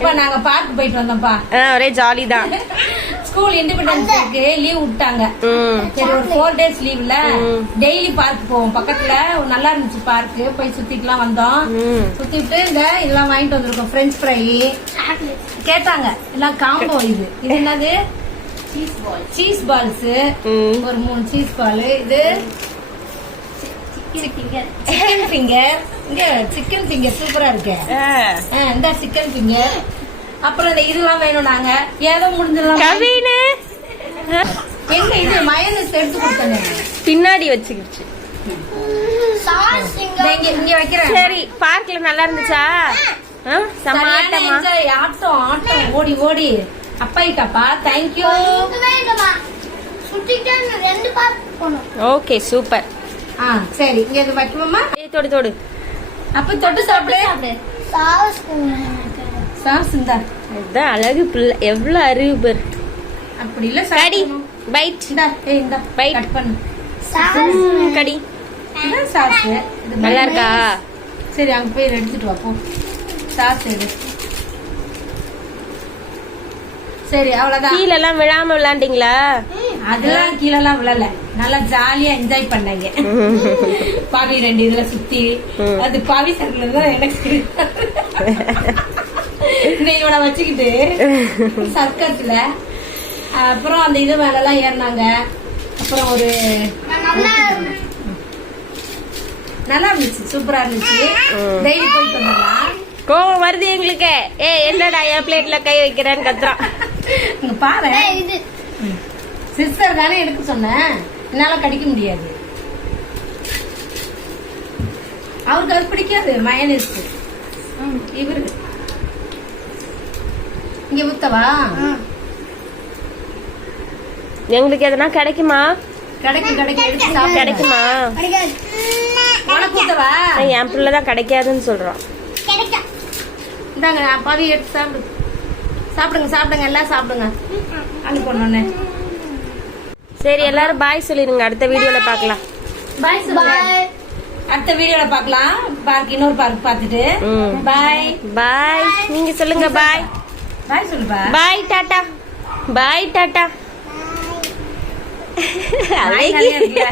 அப்பா நாங்க பார்க் போயிட்டு வந்தோம்ப்பா. ஆ, ஒரே ஜாலி தான். ஸ்கூல் இண்டிபெண்டன்ஸ் டேக்கு லீவ் விட்டாங்க. சரி ஒரு ஃபோர் டேஸ் லீவ்ல. டெய்லி பார்க் போவோம். பக்கத்துல நல்லா இருந்துச்சு பார்க் போய் சுத்திட்டுலாம் வந்தோம். சுத்திட்டு இந்த இதெல்லாம் வாங்கிட்டு வந்திருக்கோம். ஃப்ரெஞ்ச் ஃப்ரை கேட்டாங்க. எல்லாம் காம்போ இது. இது என்னது? சீஸ் பால் சீஸ் பால்ஸ் ஒரு மூணு சீஸ் பால் இது சிக்கன் ஃபிங்கர் இங்க சிக்கன் ஃபிங்கர் சூப்பரா இருக்கு. இந்த சிக்கன் ஃபிங்கர் அப்புறம் இந்த இதெல்லாம் வேணும் நாங்க. ஏதோ முடிஞ்சிடலாம். எங்க இது? மயனஸ் எடுத்து கொடுத்தேன். பின்னாடி வச்சுக்கிச்சு. இங்க இங்க வைக்கிறேன். சரி பார்க்ல நல்லா இருந்துச்சா? ஆட்டமா. ஆட்டம் ஆட்டம். ஓடி ஓடி. அப்பா கிட்டப்பா தேங்க்யூ ஓகே சூப்பர் ஆ சரி. இங்க இது வைக்குவோமா ஏய் தொடு தொடு. அப்ப தொட்டு சாப்பிடு. சாஸ் இந்தா. அதுதான் அழகு பிள்ளை. எவ்வளவு அறிவு பேர். அப்படி இல்ல சாப்பிடணும். பைட். இந்தா ஏய் இந்தா. Bite. கட் பண்ணு. ம், கடி. இதான் சாஸ். நல்லா இருக்கா சரி அங்க போய் எடுத்துட்டு வா போ. சாஸ் எடு. சரி அவ்வளவுதான். கீழ எல்லாம் விழாம விளையாண்டீங்களா அதெல்லாம் கீழெல்லாம் விழல. நல்லா ஜாலியா என்ஜாய் பண்ணாங்க. பாவி ரெண்டு இதுல சுத்தி. அது பாவி சர்க்கிள் தான் எனக்கு. இவனை வச்சுக்கிட்டு சர்க்கஸ்ல அப்புறம் அந்த இது மேல எல்லாம் ஏறினாங்க. அப்புறம் ஒரு நல்லா இருந்துச்சு. சூப்பரா இருந்துச்சு. டெய்லி போயிட்டு வந்துடலாம் கோவம் வருது எங்களுக்கு. ஏ என்னடா என் பிளேட்ல கை வைக்கிறேன்னு கத்துறான். இங்க பாரு. சிஸ்டர் தானே எடுக்க சொன்னேன். என்னால கடிக்க முடியாது. அவருக்கு அது பிடிக்காது மயனீஸ் இவரு. இங்க ஊத்தவா? எங்களுக்கு எதனா கிடைக்குமா? கிடைக்கும் கிடைக்கும். கிடைக்குமா? உனக்கு ஊத்தவா? என் பிள்ளை தான் கிடைக்காதுன்னு சொல்றான் இந்தாங்க அப்பாவி எடுத்து சாப்பிடு. சாப்பிடுங்க சாப்பிடுங்க எல்லாம் சாப்பிடுங்க. அனுப்பி பொண்ணு சரி எல்லாரும் பாய் சொல்லிருங்க. அடுத்த வீடியோல பார்க்கலாம். பாய் அடுத்த வீடியோல பார்க்கலாம். பார்க் இன்னொரு பார்க் பார்த்துட்டு. பாய் பாய் நீங்க சொல்லுங்க பாய் பாய் சொல்லுப்பா. பாய் டாடா பாய் டாடா பாய் இருக்குல்ல